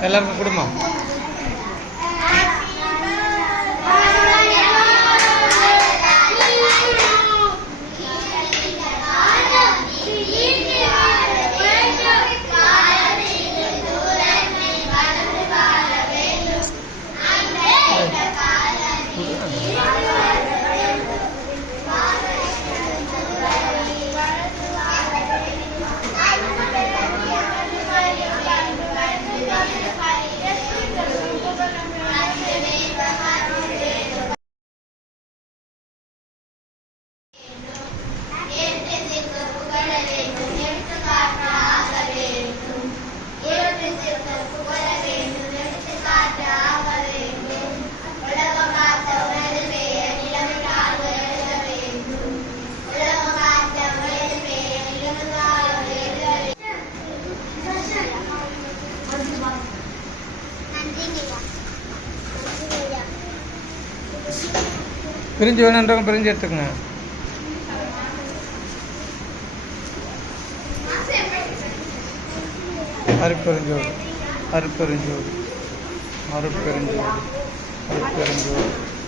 எல்லாருக்கும் குடும்பம். பிரிஞ்சு வேணுன்றவங்க பிரிஞ்சு எடுத்துக்கங்க. हर करंजोर हर करंजोर हर करंजोर हर करंजोर